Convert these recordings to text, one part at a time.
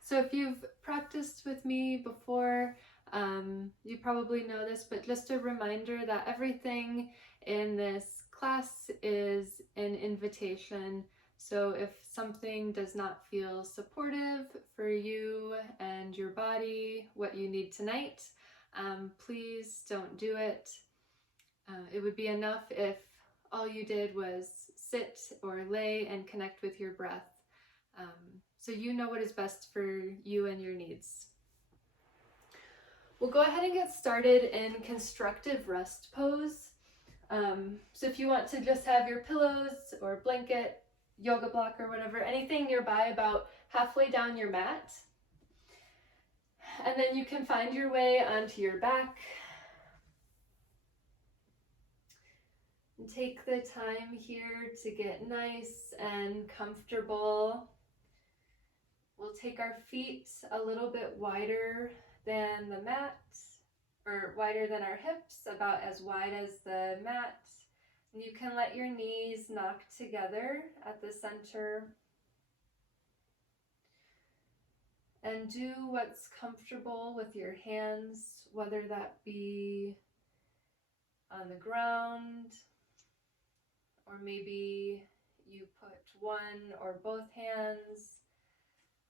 So if you've practiced with me before, you probably know this, but just a reminder that everything in this class is an invitation. So if something does not feel supportive for you and your body, what you need tonight, please don't do it. It would be enough if all you did was sit or lay and connect with your breath. So you know what is best for you and your needs. We'll go ahead and get started in constructive rest pose. So if you want to just have your pillows or blanket, yoga block or whatever, anything nearby about halfway down your mat. And then you can find your way onto your back. And take the time here to get nice and comfortable. We'll take our feet a little bit wider than the mat, or wider than our hips, about as wide as the mat. And you can let your knees knock together at the center. And do what's comfortable with your hands, whether that be on the ground, or maybe you put one or both hands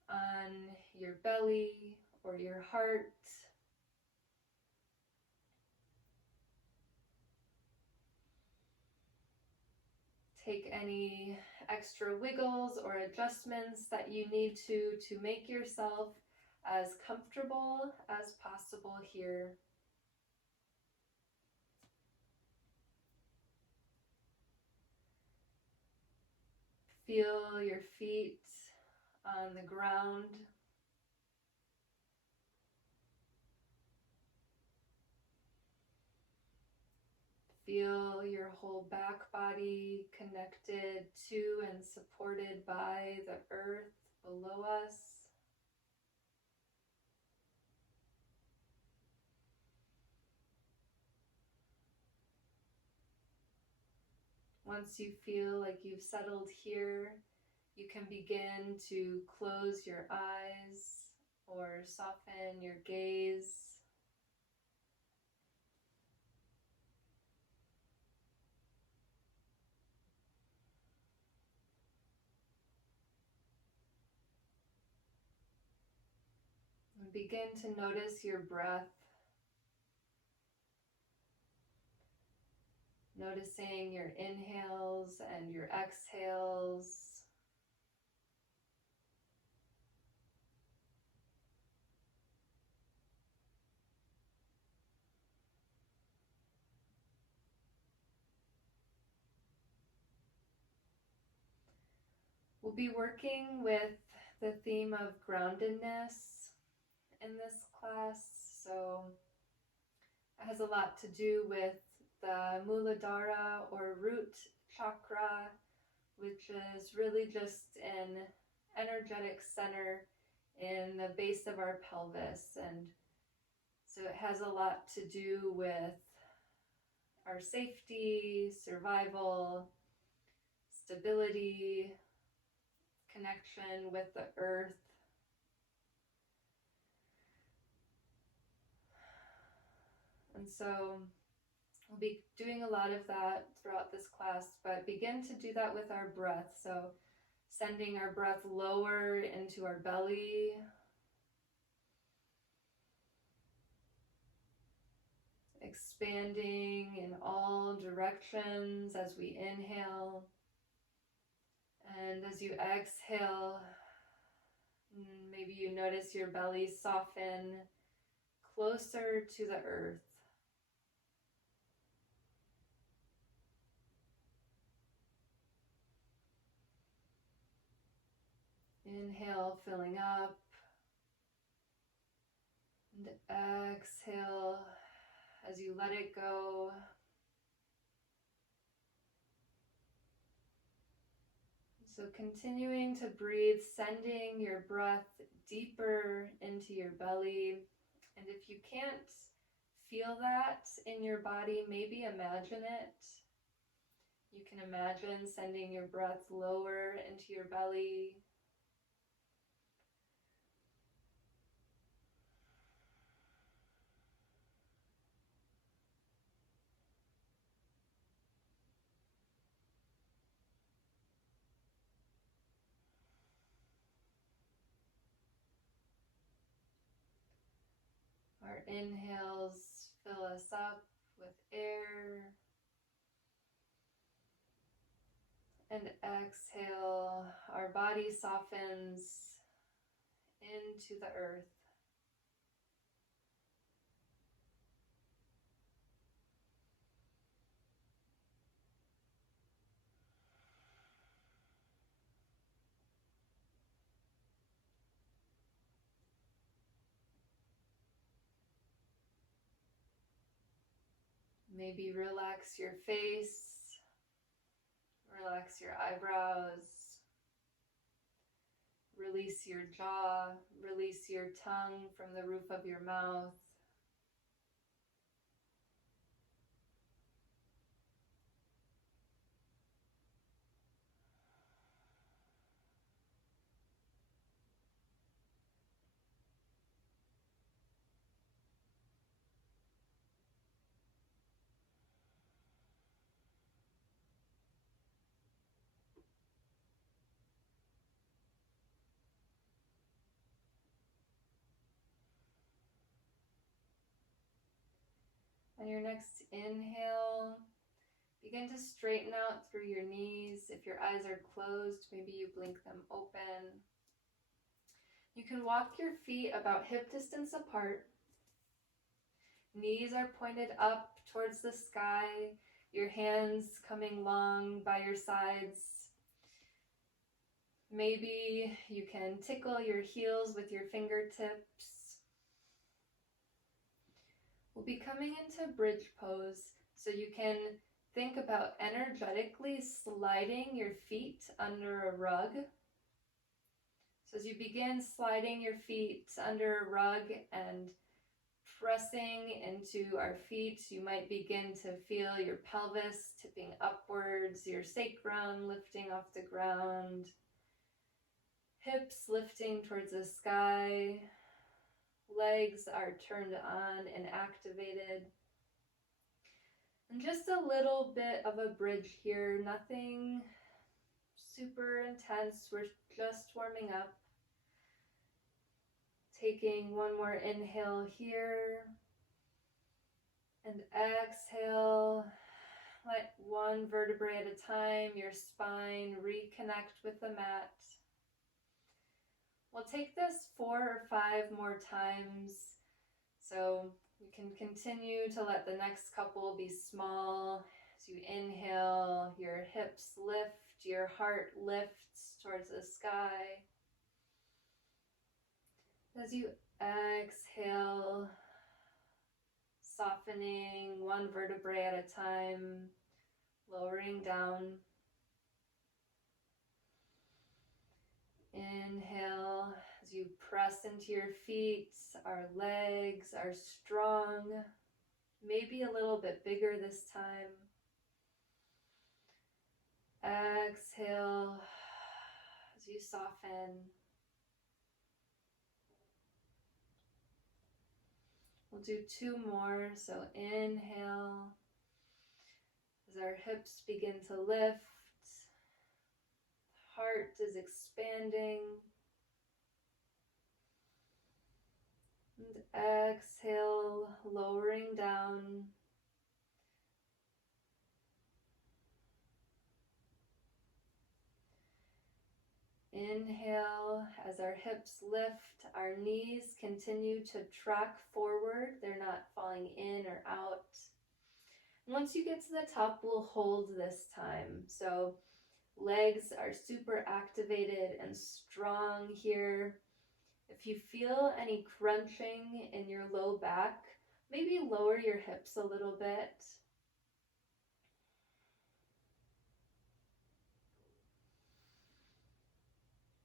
on your belly or your heart. Take any extra wiggles or adjustments that you need to make yourself as comfortable as possible here. Feel your feet on the ground. Feel your whole back body connected to and supported by the earth below us. Once you feel like you've settled here, you can begin to close your eyes or soften your gaze. And begin to notice your breath. Noticing your inhales and your exhales. We'll be working with the theme of groundedness in this class, so it has a lot to do with the muladhara or root chakra, which is really just an energetic center in the base of our pelvis. And so it has a lot to do with our safety, survival, stability, connection with the earth. And so we'll be doing a lot of that throughout this class, but begin to do that with our breath. So sending our breath lower into our belly. Expanding in all directions as we inhale. And as you exhale, maybe you notice your belly soften closer to the earth. Inhale, filling up, and exhale as you let it go. So continuing to breathe, sending your breath deeper into your belly. And if you can't feel that in your body, maybe imagine it. You can imagine sending your breath lower into your belly. inhales fill us up with air. And exhale, our body softens into the earth. Maybe relax your face, relax your eyebrows, release your jaw, release your tongue from the roof of your mouth. On your next inhale, begin to straighten out through your knees. If your eyes are closed, maybe you blink them open. You can walk your feet about hip distance apart. Knees are pointed up towards the sky, your hands coming long by your sides. Maybe you can tickle your heels with your fingertips. We'll be coming into bridge pose, so you can think about energetically sliding your feet under a rug. So as you begin sliding your feet under a rug and pressing into our feet, you might begin to feel your pelvis tipping upwards, your sacrum lifting off the ground, hips lifting towards the sky, legs are turned on and activated. And just a little bit of a bridge here, nothing super intense, we're just warming up. Taking one more inhale here, and exhale, let one vertebrae at a time, your spine reconnect with the mat. We'll take this 4 or 5 more times, so you can continue to let the next couple be small. As you inhale, your hips lift, your heart lifts towards the sky. As you exhale, softening one vertebrae at a time, lowering down. Inhale, as you press into your feet, our legs are strong, maybe a little bit bigger this time. Exhale, as you soften. We'll do 2 more, so inhale, as our hips begin to lift, heart is expanding, and exhale, lowering down. Inhale, as our hips lift, our knees continue to track forward. They're not falling in or out. Once you get to the top, we'll hold this time. So legs are super activated and strong here. If you feel any crunching in your low back, maybe lower your hips a little bit.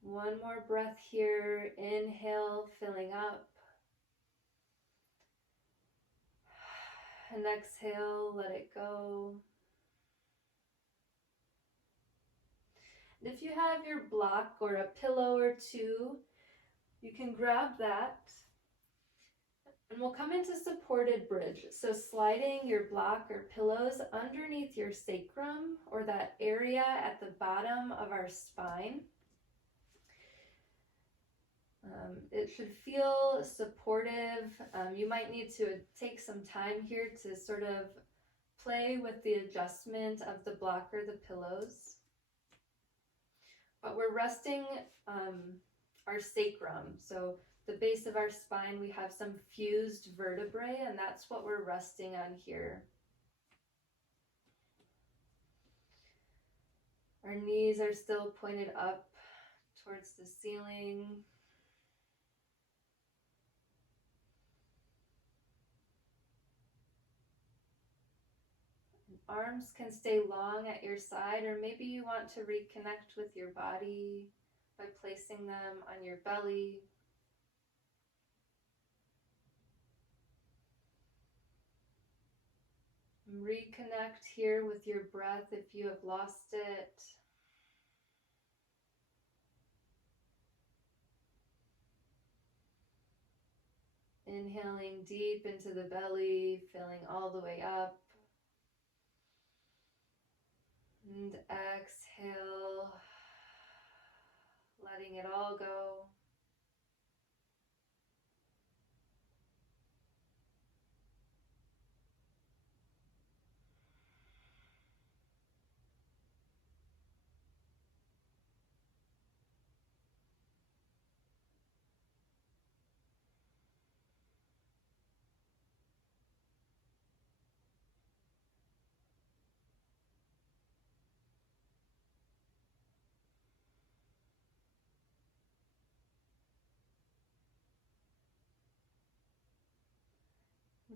One more breath here. Inhale, filling up. And exhale, let it go. And if you have your block or a pillow or 2, you can grab that. And we'll come into supported bridge. So sliding your block or pillows underneath your sacrum, or that area at the bottom of our spine. It should feel supportive. You might need to take some time here to sort of play with the adjustment of the block or the pillows. But we're resting our sacrum. So the base of our spine, we have some fused vertebrae, and that's what we're resting on here. Our knees are still pointed up towards the ceiling. Arms can stay long at your side, or maybe you want to reconnect with your body by placing them on your belly. Reconnect here with your breath if you have lost it. Inhaling deep into the belly, filling all the way up. And exhale, letting it all go.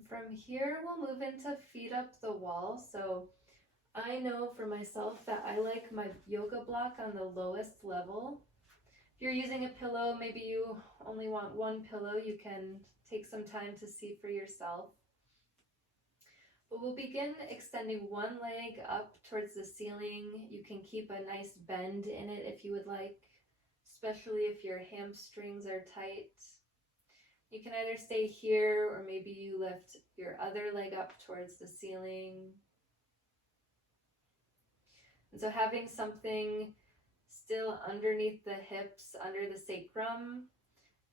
From here, we'll move into feet up the wall. So I know for myself that I like my yoga block on the lowest level. If you're using a pillow, maybe you only want one pillow, you can take some time to see for yourself. But we'll begin extending one leg up towards the ceiling. You can keep a nice bend in it if you would like, especially if your hamstrings are tight. You can either stay here or maybe you lift your other leg up towards the ceiling. And so having something still underneath the hips, under the sacrum,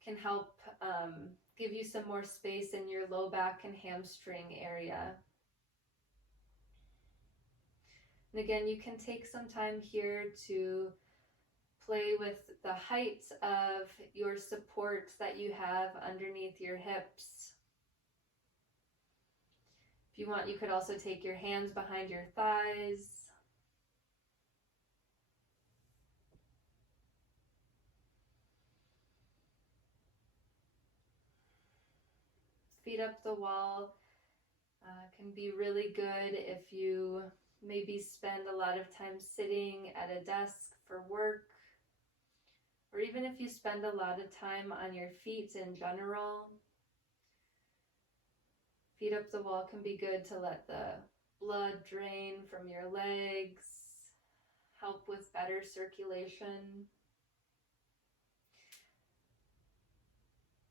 can help give you some more space in your low back and hamstring area. And again, you can take some time here to play with the height of your support that you have underneath your hips. If you want, you could also take your hands behind your thighs. Feet up the wall can be really good if you maybe spend a lot of time sitting at a desk for work, or even if you spend a lot of time on your feet in general. Feet up the wall can be good to let the blood drain from your legs, help with better circulation.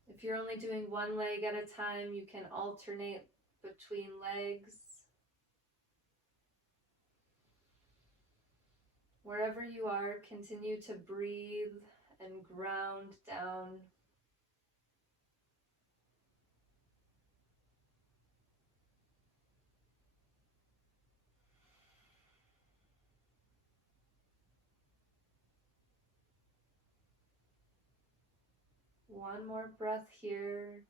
If you're only doing one leg at a time, you can alternate between legs. Wherever you are, continue to breathe and ground down. One more breath here.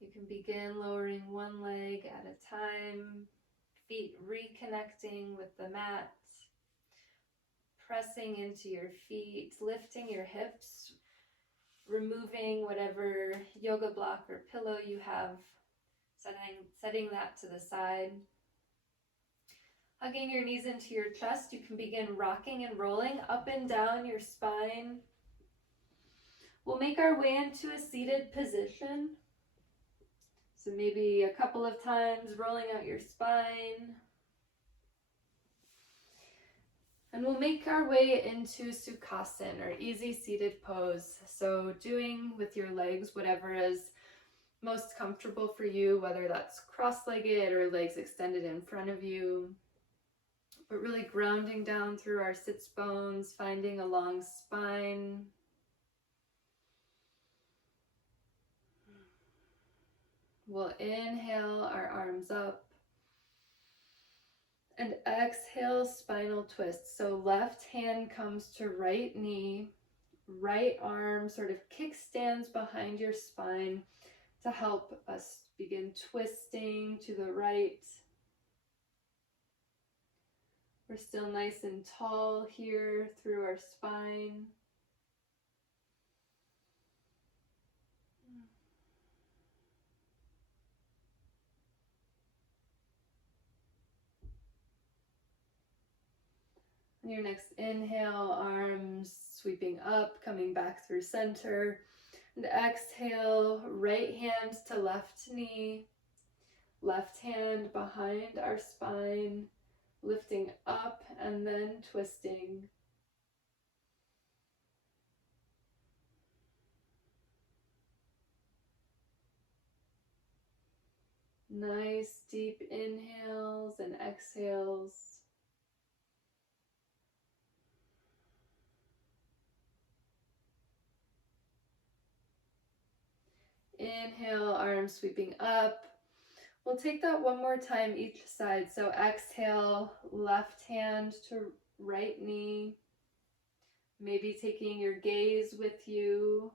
You can begin lowering one leg at a time, feet reconnecting with the mat, pressing into your feet, lifting your hips, removing whatever yoga block or pillow you have, setting that to the side. Hugging your knees into your chest, you can begin rocking and rolling up and down your spine. We'll make our way into a seated position. So maybe a couple of times rolling out your spine. And we'll make our way into Sukhasana, or easy seated pose. So doing with your legs whatever is most comfortable for you, whether that's cross-legged or legs extended in front of you. But really grounding down through our sits bones, finding a long spine. We'll inhale our arms up and exhale, spinal twist. So left hand comes to right knee, right arm sort of kickstands behind your spine to help us begin twisting to the right. We're still nice and tall here through our spine. On your next inhale, arms sweeping up, coming back through center. And exhale, right hand to left knee, left hand behind our spine, lifting up and then twisting. Nice deep inhales and exhales. Inhale, arms sweeping up. We'll take that one more time each side. So exhale, left hand to right knee. Maybe taking your gaze with you.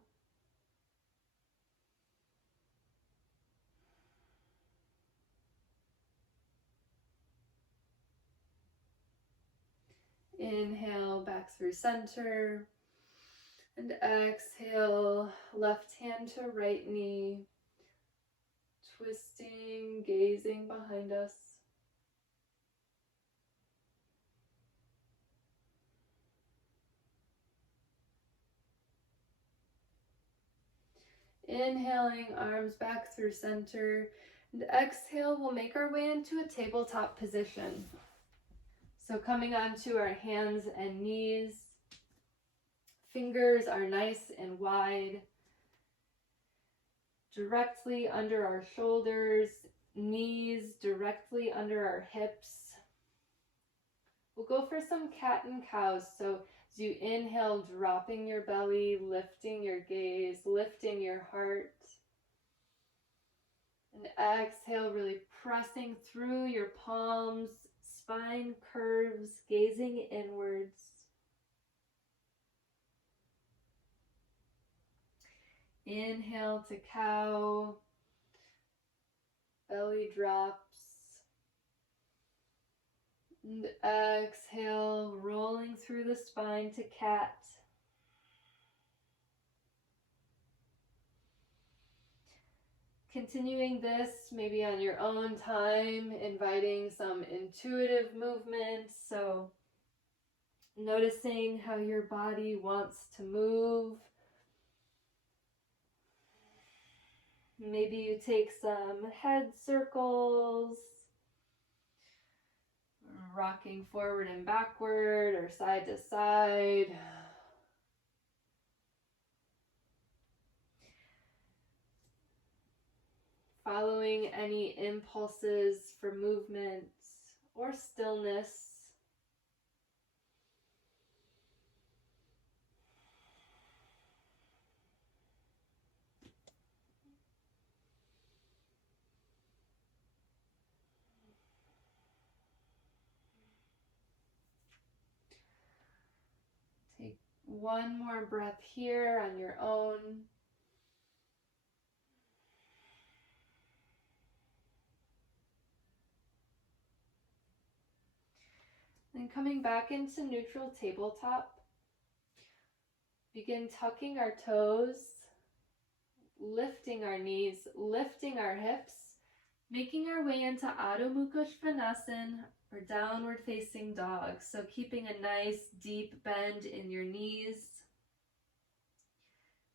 Inhale, back through center. And exhale, left hand to right knee. Twisting, gazing behind us. Inhaling, arms back through center. And exhale, we'll make our way into a tabletop position. So coming onto our hands and knees. Fingers are nice and wide. Directly under our shoulders, knees directly under our hips. We'll go for some cat and cows. So as you inhale, dropping your belly, lifting your gaze, lifting your heart. And exhale, really pressing through your palms, spine curves, gazing inwards. Inhale to cow, belly drops. And exhale, rolling through the spine to cat. Continuing this maybe on your own time, inviting some intuitive movements. So noticing how your body wants to move. Maybe you take some head circles, rocking forward and backward or side to side. Following any impulses for movement or stillness. Take one more breath here on your own. Then coming back into neutral tabletop, begin tucking our toes, lifting our knees, lifting our hips, making our way into Adho Mukha Svanasana or downward facing dog. So keeping a nice deep bend in your knees.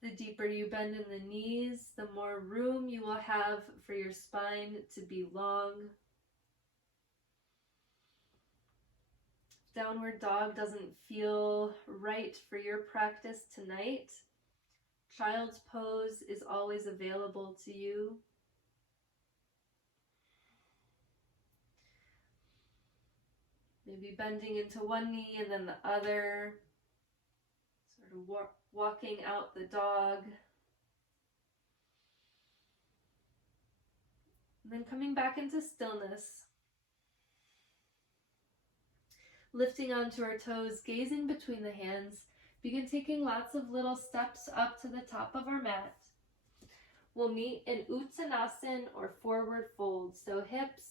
The deeper you bend in the knees, the more room you will have for your spine to be long. If downward dog doesn't feel right for your practice tonight, Child's pose is always available to you. Maybe bending into one knee and then the other, sort of walking out the dog. And then coming back into stillness. Lifting onto our toes, gazing between the hands. Begin taking lots of little steps up to the top of our mat. We'll meet in Uttanasana or forward fold. So hips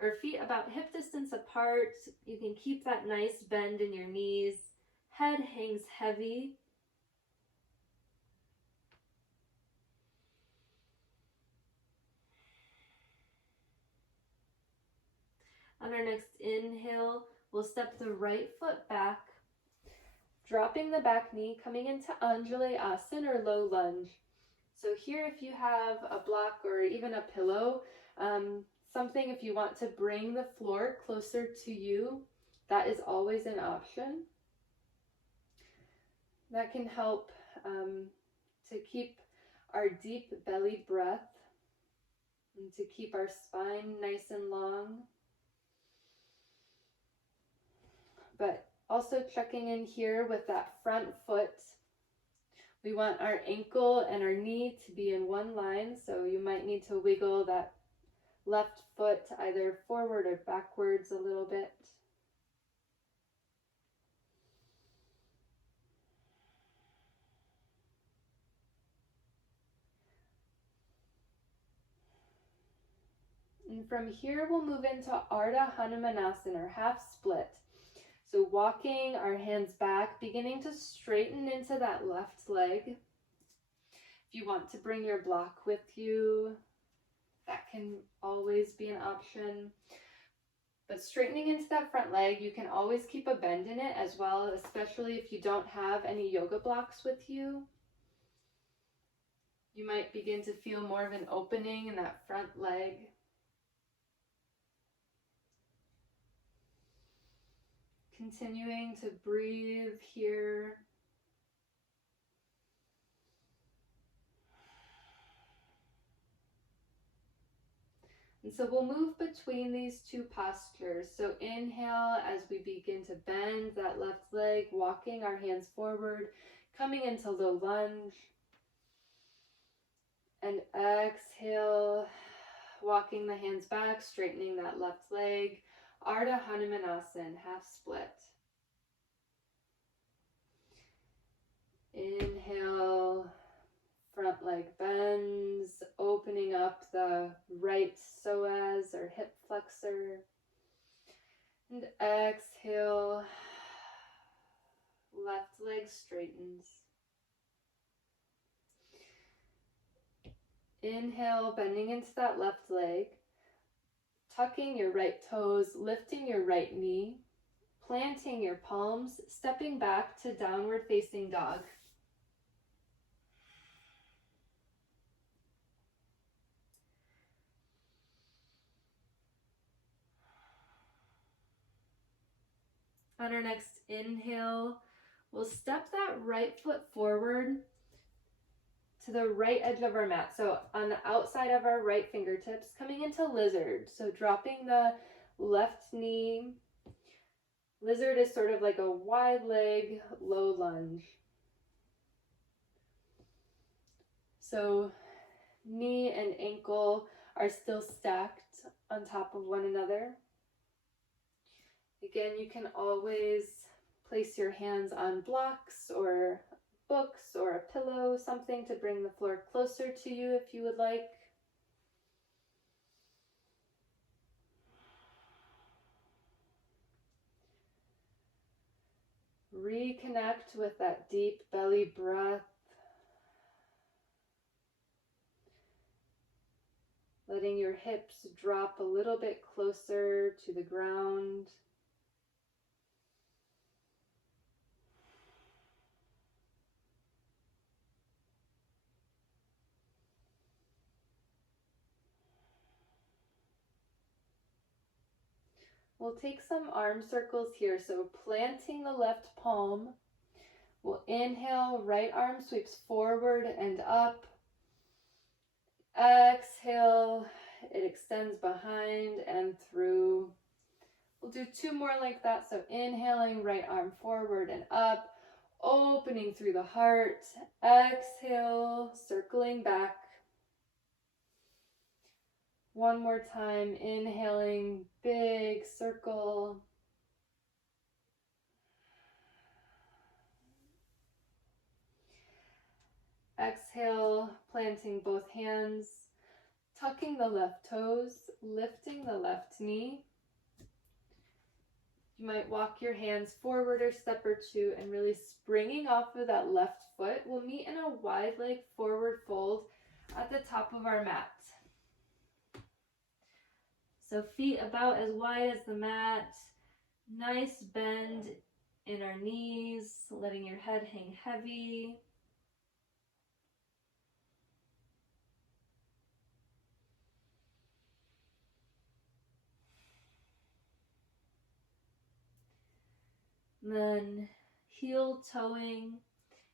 or feet about hip distance apart. You can keep that nice bend in your knees. Head hangs heavy. On our next inhale, we'll step the right foot back, dropping the back knee, coming into Anjali-asana or low lunge. So here, if you have a block or even a pillow, something if you want to bring the floor closer to you, that is always an option. That can help to keep our deep belly breath and to keep our spine nice and long. But also checking in here with that front foot. We want our ankle and our knee to be in one line, so you might need to wiggle that left foot either forward or backwards a little bit. And from here, we'll move into Ardha Hanumanasana or half split. So walking our hands back, beginning to straighten into that left leg. If you want to bring your block with you, that can always be an option. But straightening into that front leg, you can always keep a bend in it as well, especially if you don't have any yoga blocks with you. You might begin to feel more of an opening in that front leg. Continuing to breathe here. And so we'll move between these two postures. So inhale as we begin to bend that left leg, walking our hands forward, coming into low lunge. And exhale, walking the hands back, straightening that left leg. Ardha Hanumanasana, half split. Inhale, front leg bends, opening up the right psoas or hip flexor. And exhale, left leg straightens. Inhale, bending into that left leg. Tucking your right toes, lifting your right knee, planting your palms, stepping back to downward facing dog. On our next inhale, we'll step that right foot forward to the right edge of our mat. So on the outside of our right fingertips, coming into lizard. So dropping the left knee. Lizard is sort of like a wide leg, low lunge. So knee and ankle are still stacked on top of one another. Again, you can always place your hands on blocks or books or a pillow, something to bring the floor closer to you if you would like. Reconnect with that deep belly breath. Letting your hips drop a little bit closer to the ground. We'll take some arm circles here. So planting the left palm, We'll inhale, right arm sweeps forward and up. Exhale, it extends behind and through. We'll do 2 more like that. So inhaling, right arm forward and up, opening through the heart. Exhale, circling back. One more time, inhaling, big circle. Exhale, planting both hands, tucking the left toes, lifting the left knee. You might walk your hands forward or step or two and really springing off of that left foot. We'll meet in a wide leg forward fold at the top of our mat. So feet about as wide as the mat. Nice bend in our knees, letting your head hang heavy. And then heel toeing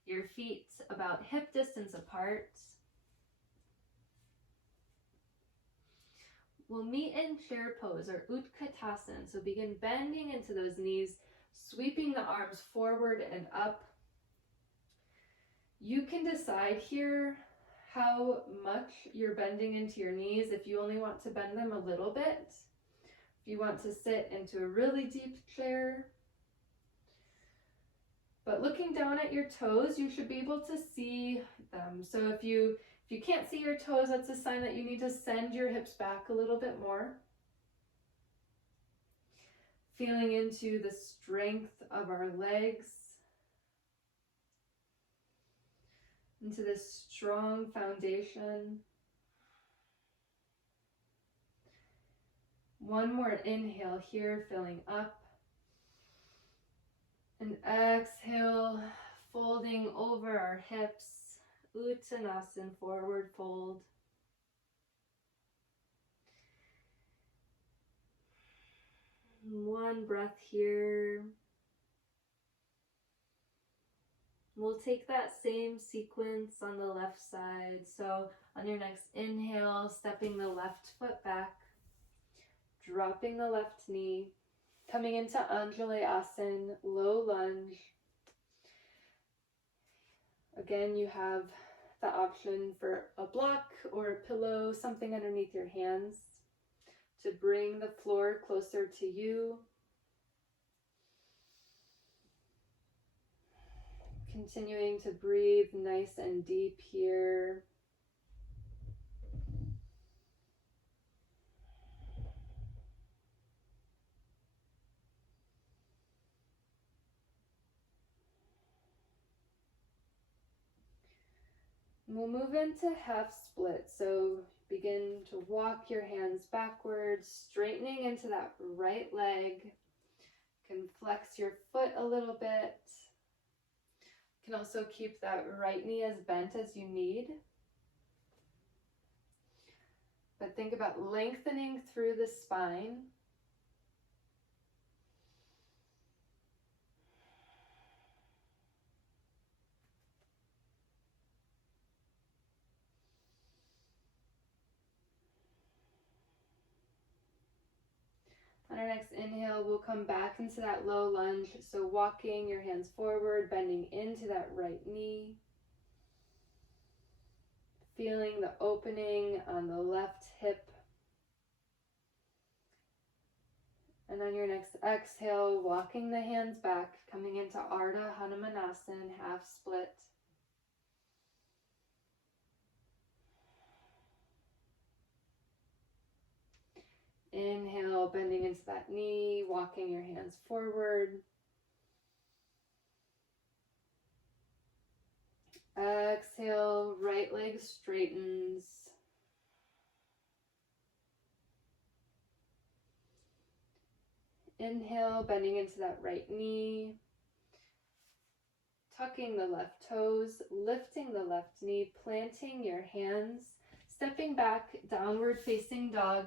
your feet about hip distance apart. We'll meet in chair pose or Utkatasana. So begin bending into those knees, sweeping the arms forward and up. You can decide here how much you're bending into your knees. If you only want to bend them a little bit, if you want to sit into a really deep chair. But looking down at your toes, you should be able to see them. So if you can't see your toes, that's a sign that you need to send your hips back a little bit more. Feeling into the strength of our legs, into this strong foundation. One more inhale here, filling up. And exhale, folding over our hips, Uttanasana, forward fold. One breath here. We'll take that same sequence on the left side. So on your next inhale, stepping the left foot back, dropping the left knee, coming into Anjalayasana, low lunge. Again, you have the option for a block or a pillow, something underneath your hands to bring the floor closer to you. Continuing to breathe nice and deep here. We'll move into half split. So begin to walk your hands backwards, straightening into that right leg. You can flex your foot a little bit. You can also keep that right knee as bent as you need. But think about lengthening through the spine. On our next inhale, we'll come back into that low lunge. So walking your hands forward, bending into that right knee. Feeling the opening on the left hip. And on your next exhale, walking the hands back, coming into Ardha Hanumanasana, half split. Inhale, bending into that knee, walking your hands forward. Exhale, right leg straightens. Inhale, bending into that right knee. Tucking the left toes, lifting the left knee, planting your hands, stepping back, downward facing dog.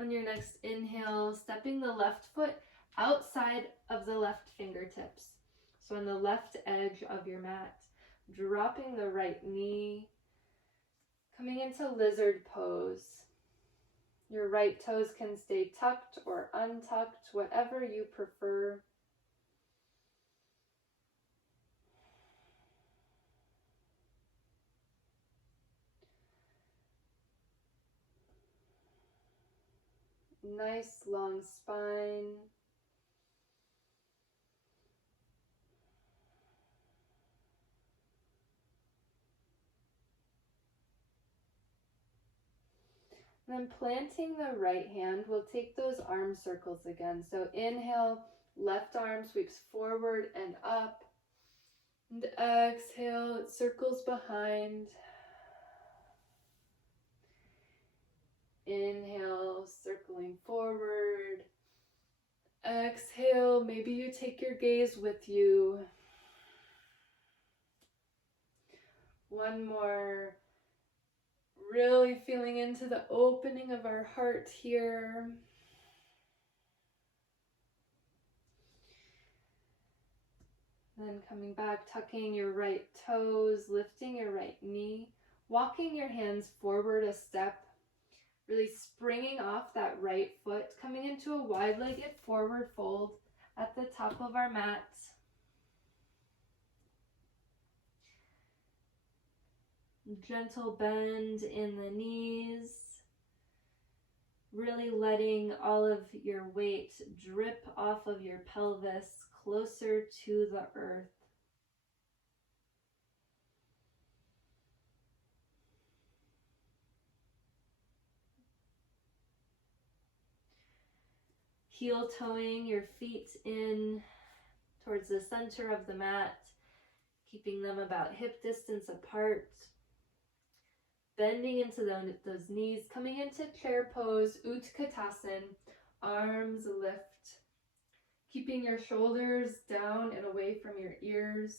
On your next inhale, stepping the left foot outside of the left fingertips. So on the left edge of your mat, dropping the right knee, coming into lizard pose. Your right toes can stay tucked or untucked, whatever you prefer. Nice long spine. Then planting the right hand, we'll take those arm circles again. So inhale, left arm sweeps forward and up. And exhale, it circles behind. Inhale, circling forward. Exhale, maybe you take your gaze with you. One more. Really feeling into the opening of our heart here. Then coming back, tucking your right toes, lifting your right knee, walking your hands forward a step, really springing off that right foot, coming into a wide-legged forward fold at the top of our mat. Gentle bend in the knees, really letting all of your weight drip off of your pelvis closer to the earth. Heel toeing your feet in towards the center of the mat, keeping them about hip distance apart. Bending into those knees, coming into chair pose, Utkatasana, arms lift. Keeping your shoulders down and away from your ears.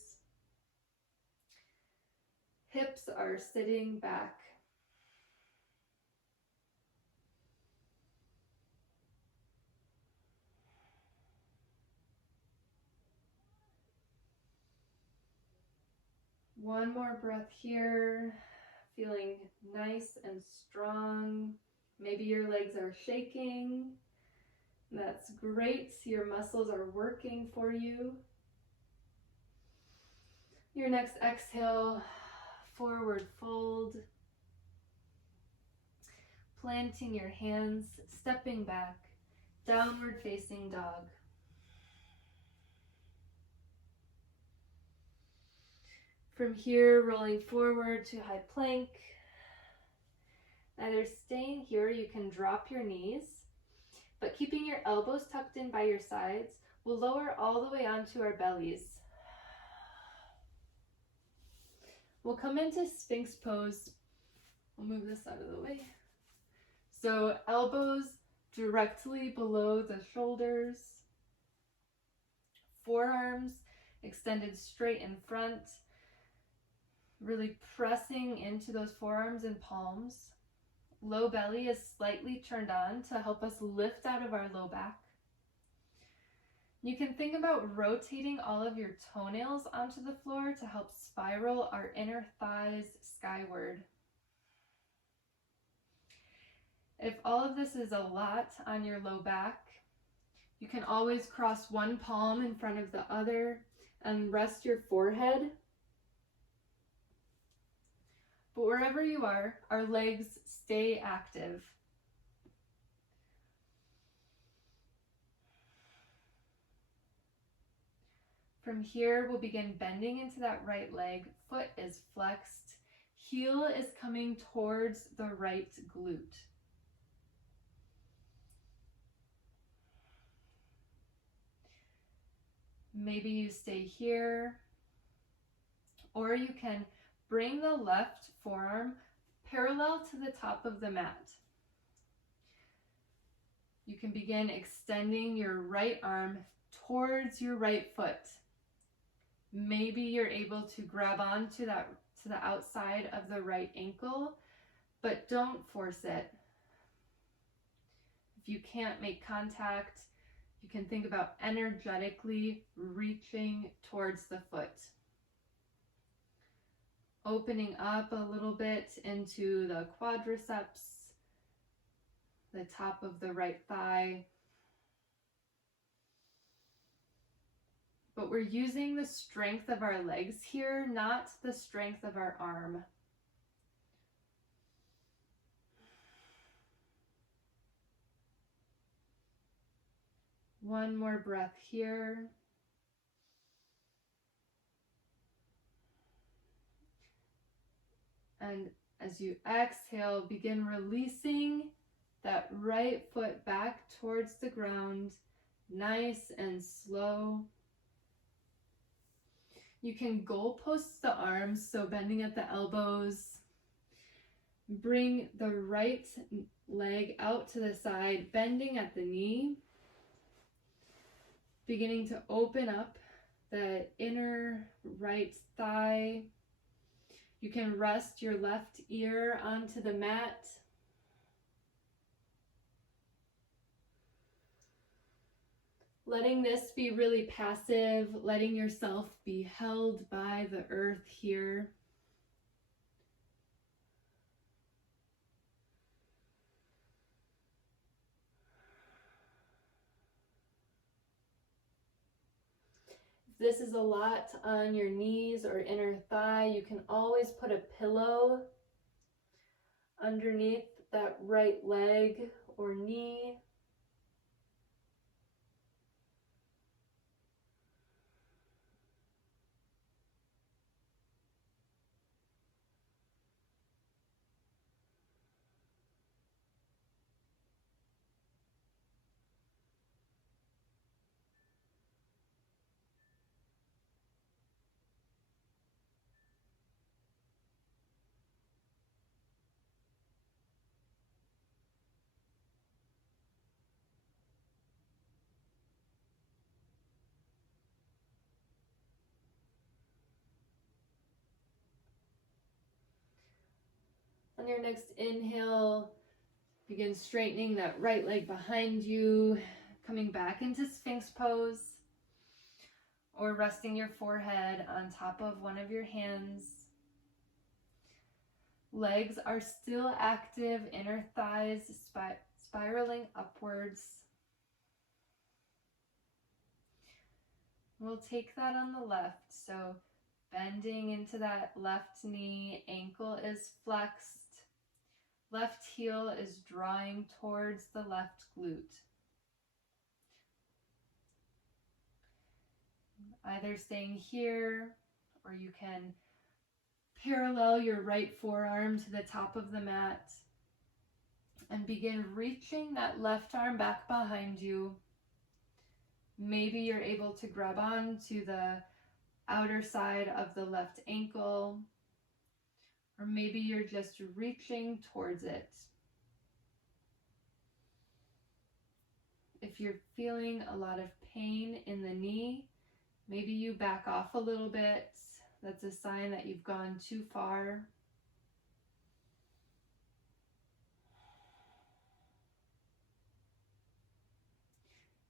Hips are sitting back. One more breath here, feeling nice and strong. Maybe your legs are shaking. That's great. Your muscles are working for you. Your next exhale, forward fold. Planting your hands, stepping back, downward facing dog. From here, rolling forward to high plank. Either staying here, you can drop your knees, but keeping your elbows tucked in by your sides, we'll lower all the way onto our bellies. We'll come into Sphinx pose. I'll move this out of the way. So elbows directly below the shoulders, forearms extended straight in front, really pressing into those forearms and palms. Low belly is slightly turned on to help us lift out of our low back. You can think about rotating all of your toenails onto the floor to help spiral our inner thighs skyward. If all of this is a lot on your low back, you can always cross one palm in front of the other and rest your forehead. But wherever you are, our legs stay active. From here, we'll begin bending into that right leg. Foot is flexed. Heel is coming towards the right glute. Maybe you stay here, or you can bring the left forearm parallel to the top of the mat. You can begin extending your right arm towards your right foot. Maybe you're able to grab onto that to the outside of the right ankle, but don't force it. If you can't make contact, you can think about energetically reaching towards the foot. Opening up a little bit into the quadriceps, the top of the right thigh. But we're using the strength of our legs here, not the strength of our arm. One more breath here. And as you exhale, begin releasing that right foot back towards the ground, nice and slow. You can goalpost the arms, so bending at the elbows. Bring the right leg out to the side, bending at the knee. Beginning to open up the inner right thigh. You can rest your left ear onto the mat. Letting this be really passive, letting yourself be held by the earth here. If this is a lot on your knees or inner thigh, you can always put a pillow underneath that right leg or knee. On your next inhale, begin straightening that right leg behind you, coming back into Sphinx pose, or resting your forehead on top of one of your hands. Legs are still active, inner thighs spiraling upwards. We'll take that on the left, so bending into that left knee, ankle is flexed. Left heel is drawing towards the left glute. Either staying here, or you can parallel your right forearm to the top of the mat and begin reaching that left arm back behind you. Maybe you're able to grab on to the outer side of the left ankle, or maybe you're just reaching towards it. If you're feeling a lot of pain in the knee, maybe you back off a little bit. That's a sign that you've gone too far.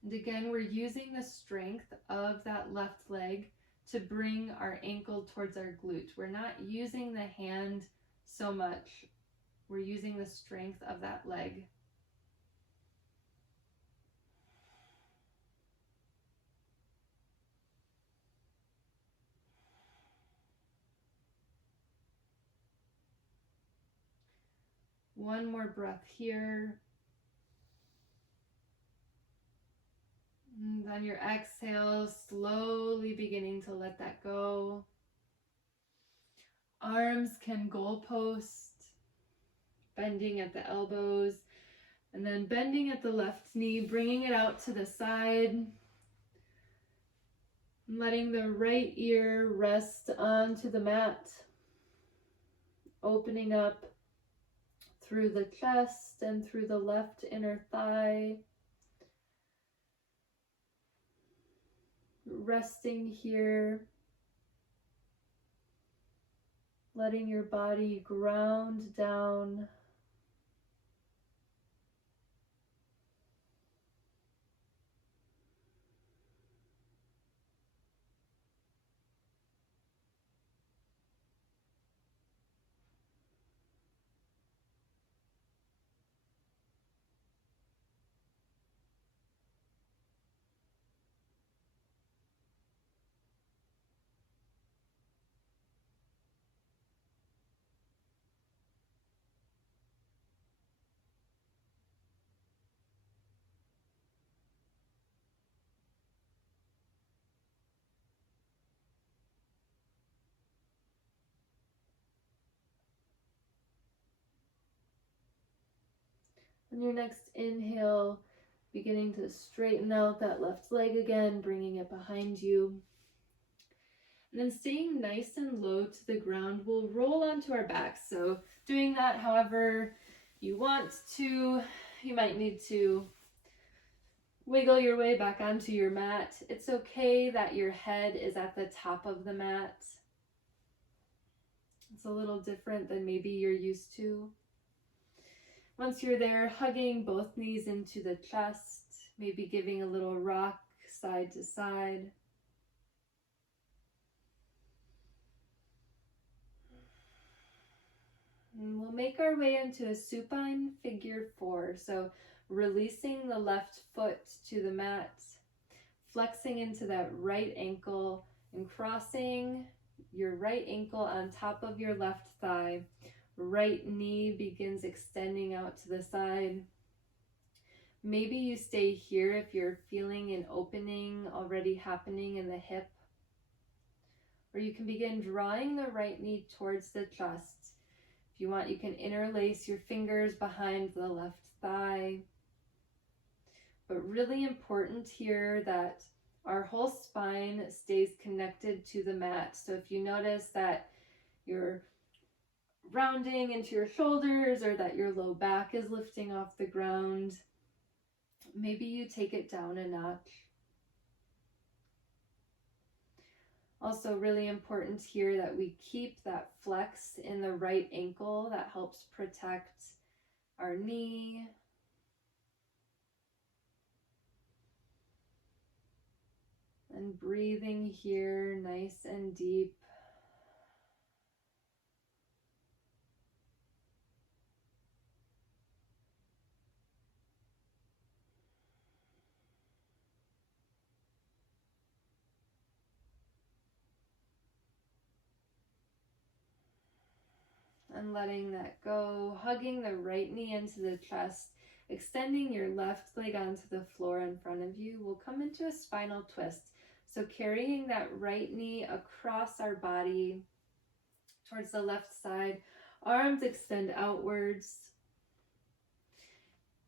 And again, we're using the strength of that left leg to bring our ankle towards our glute. We're not using the hand so much. We're using the strength of that leg. One more breath here. And on your exhale, slowly beginning to let that go. Arms can goalpost, bending at the elbows, and then bending at the left knee, bringing it out to the side. Letting the right ear rest onto the mat. Opening up through the chest and through the left inner thigh. Resting here. Letting your body ground down. On your next inhale, beginning to straighten out that left leg again, bringing it behind you. And then staying nice and low to the ground, we'll roll onto our backs. So doing that however you want to. You might need to wiggle your way back onto your mat. It's okay that your head is at the top of the mat. It's a little different than maybe you're used to. Once you're there, hugging both knees into the chest, maybe giving a little rock side to side. And we'll make our way into a supine figure 4. So releasing the left foot to the mat, flexing into that right ankle and crossing your right ankle on top of your left thigh. Right knee begins extending out to the side. Maybe you stay here if you're feeling an opening already happening in the hip. Or you can begin drawing the right knee towards the chest. If you want, you can interlace your fingers behind the left thigh. But really important here that our whole spine stays connected to the mat. So if you notice that you're rounding into your shoulders or that your low back is lifting off the ground, maybe you take it down a notch. Also really important here that we keep that flex in the right ankle. That helps protect our knee. And breathing here nice and deep. And letting that go, hugging the right knee into the chest, extending your left leg onto the floor in front of you. We'll come into a spinal twist. So carrying that right knee across our body towards the left side, arms extend outwards.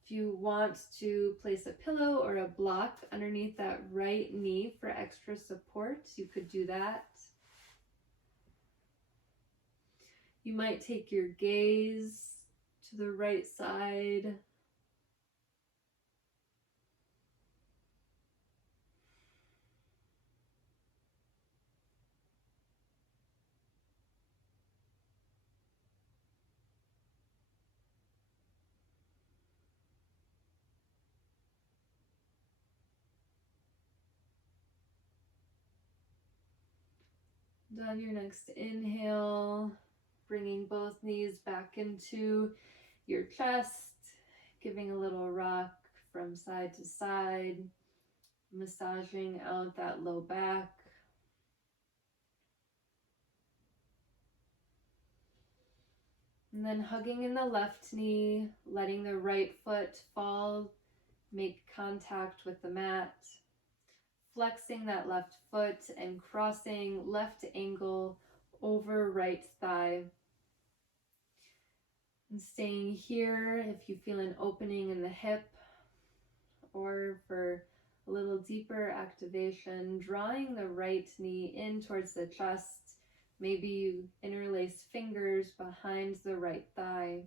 If you want to place a pillow or a block underneath that right knee for extra support, you could do that. You might take your gaze to the right side. On your next inhale, bringing both knees back into your chest, giving a little rock from side to side, massaging out that low back. And then hugging in the left knee, letting the right foot fall, make contact with the mat. Flexing that left foot and crossing left ankle over right thigh. And staying here if you feel an opening in the hip, or for a little deeper activation, drawing the right knee in towards the chest. Maybe you interlace fingers behind the right thigh.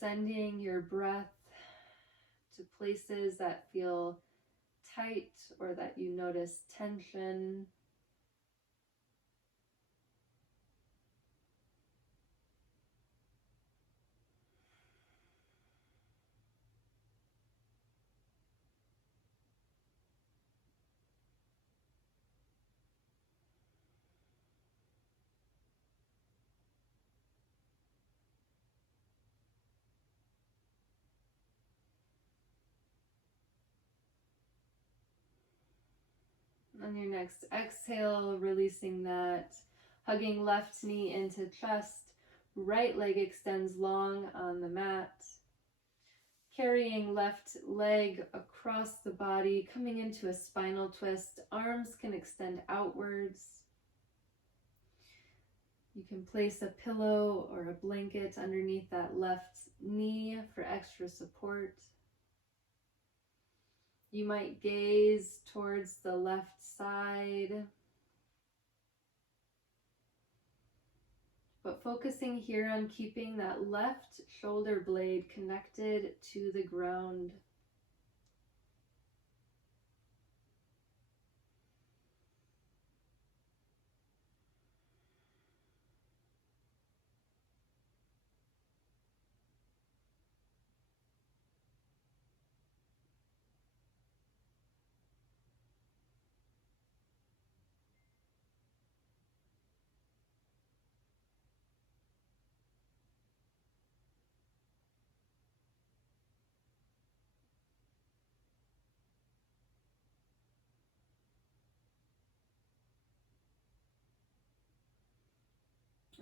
Sending your breath to places that feel tight or that you notice tension. On your next exhale, releasing that, hugging left knee into chest, right leg extends long on the mat. Carrying left leg across the body, coming into a spinal twist. Arms can extend outwards. You can place a pillow or a blanket underneath that left knee for extra support. You might gaze towards the left side, but focusing here on keeping that left shoulder blade connected to the ground.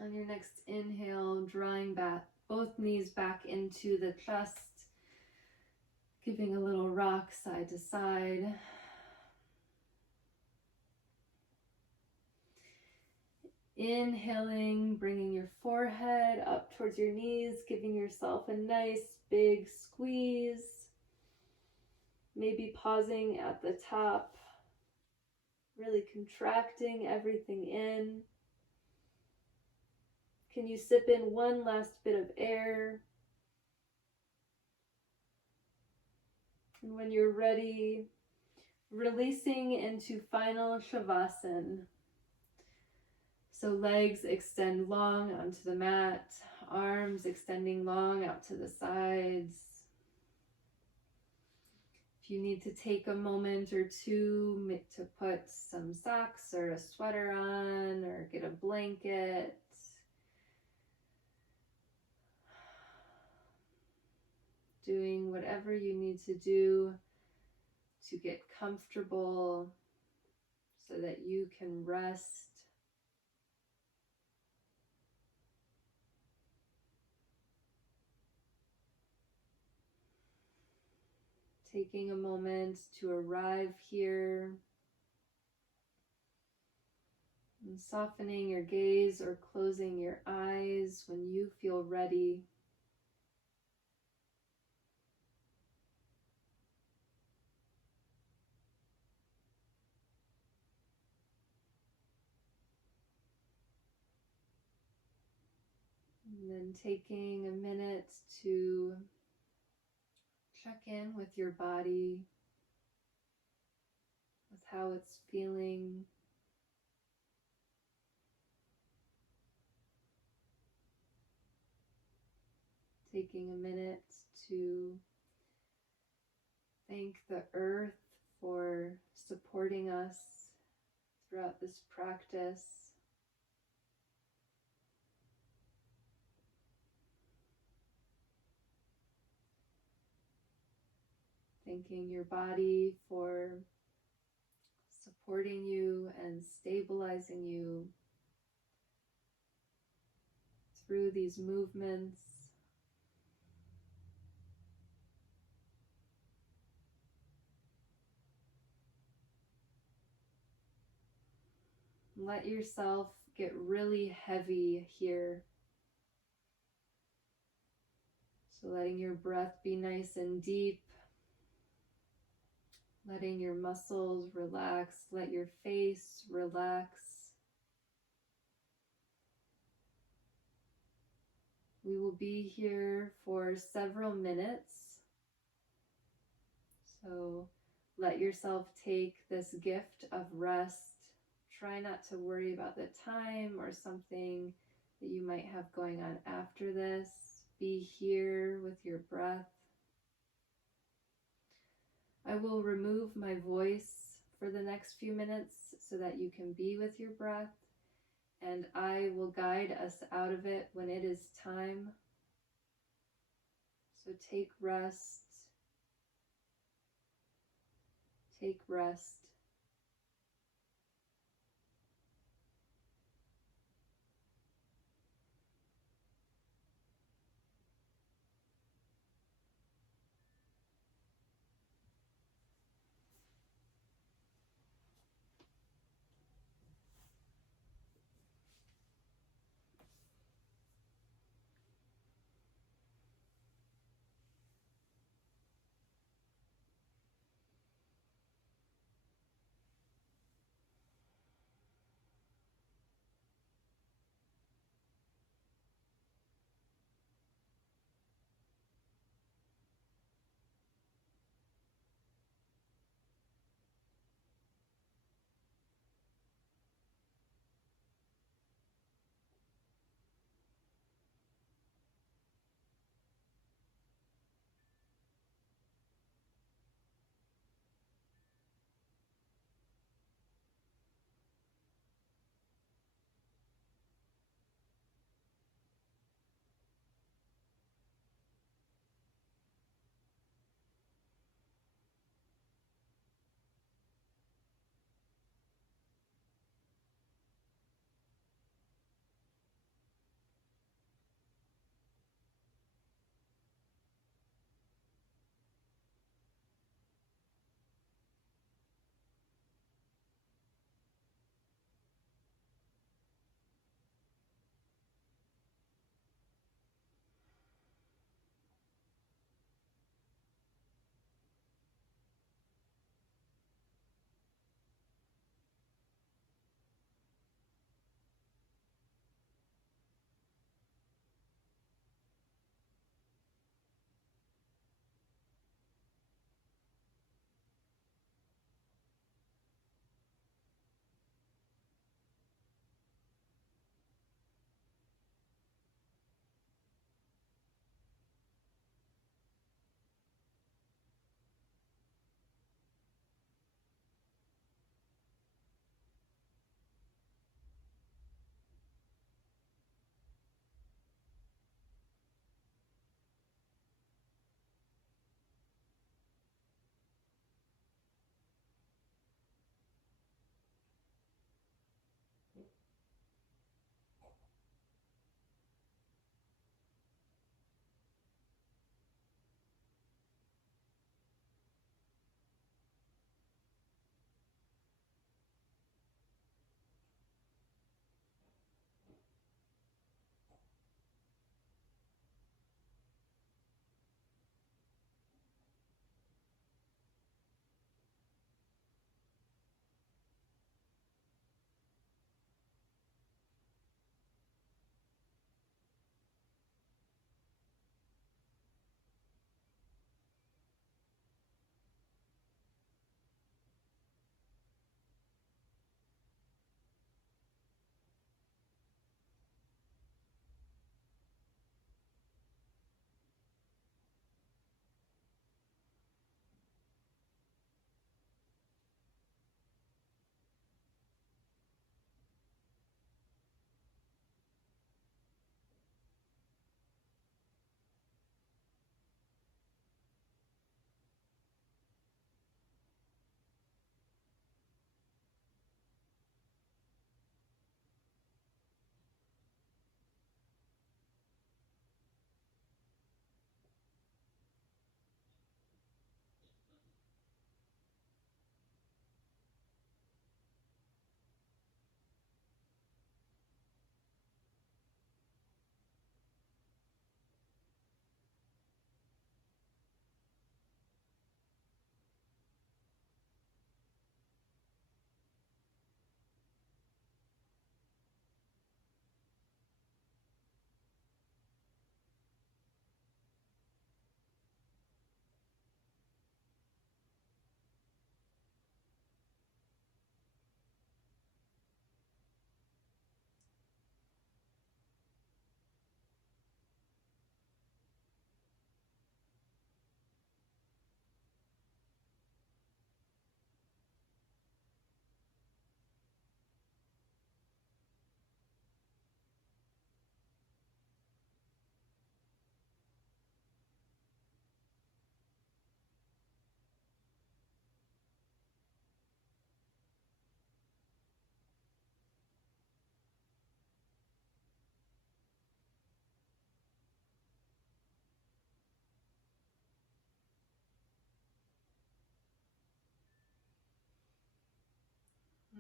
On your next inhale, drawing back both knees back into the chest, giving a little rock side to side. Inhaling, bringing your forehead up towards your knees, giving yourself a nice big squeeze. Maybe pausing at the top, really contracting everything in. Can you sip in one last bit of air? And when you're ready, releasing into final Shavasana. So legs extend long onto the mat, arms extending long out to the sides. If you need to take a moment or two to put some socks or a sweater on or get a blanket, doing whatever you need to do to get comfortable so that you can rest. Taking a moment to arrive here and softening your gaze or closing your eyes when you feel ready. And then taking a minute to check in with your body, with how it's feeling. Taking a minute to thank the earth for supporting us throughout this practice. Thanking your body for supporting you and stabilizing you through these movements. Let yourself get really heavy here. So letting your breath be nice and deep. Letting your muscles relax. Let your face relax. We will be here for several minutes. So let yourself take this gift of rest. Try not to worry about the time or something that you might have going on after this. Be here with your breath. I will remove my voice for the next few minutes so that you can be with your breath, and I will guide us out of it when it is time. So take rest. Take rest.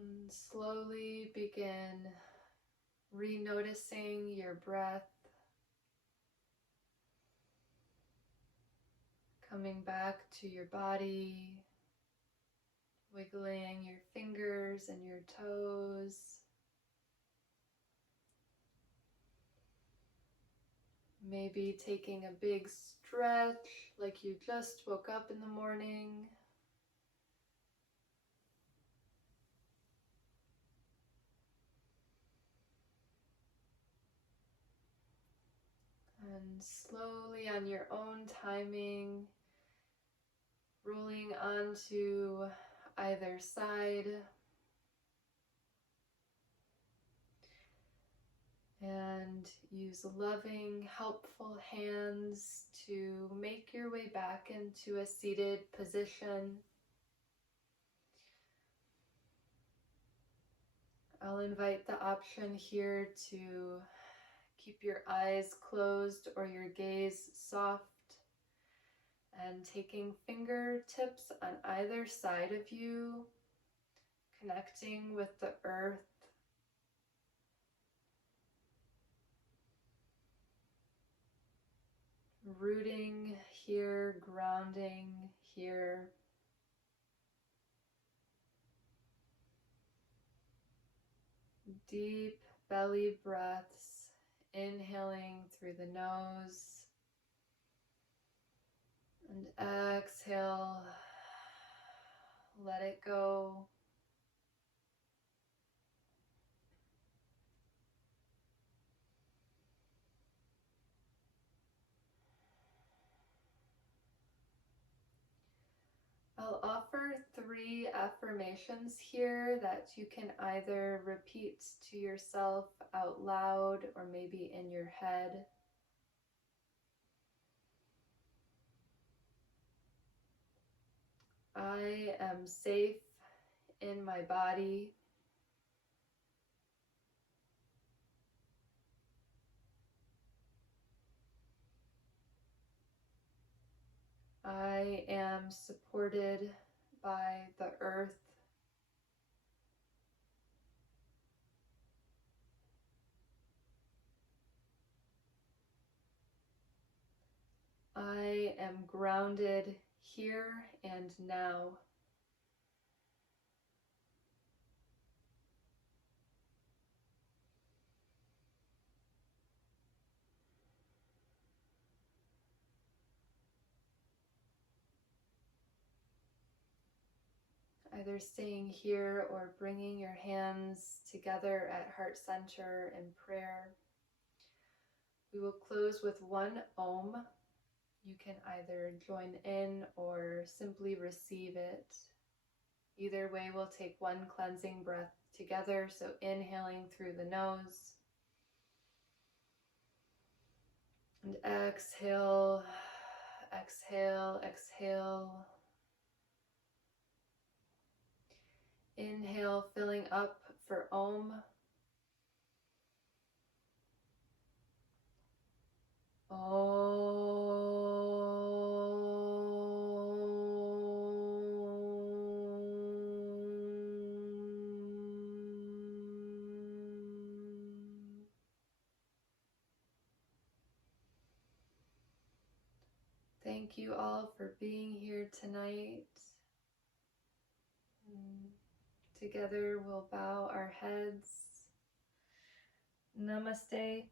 And slowly begin re-noticing your breath, coming back to your body, wiggling your fingers and your toes. Maybe taking a big stretch like you just woke up in the morning. And slowly on your own timing, rolling onto either side. And use loving, helpful hands to make your way back into a seated position. I'll invite the option here to keep your eyes closed or your gaze soft, and taking fingertips on either side of you, connecting with the earth. Rooting here, grounding here. Deep belly breaths, inhaling through the nose and exhale, let it go. I'll offer 3 affirmations here that you can either repeat to yourself out loud or maybe in your head. I am safe in my body. I am supported by the earth. I am grounded here and now. Either staying here or bringing your hands together at heart center in prayer. We will close with 1 Om. You can either join in or simply receive it. Either way, we'll take 1 cleansing breath together. So inhaling through the nose and exhale, exhale, exhale. Inhale, filling up for Om. Thank you all for being here tonight. Together we'll bow our heads. Namaste.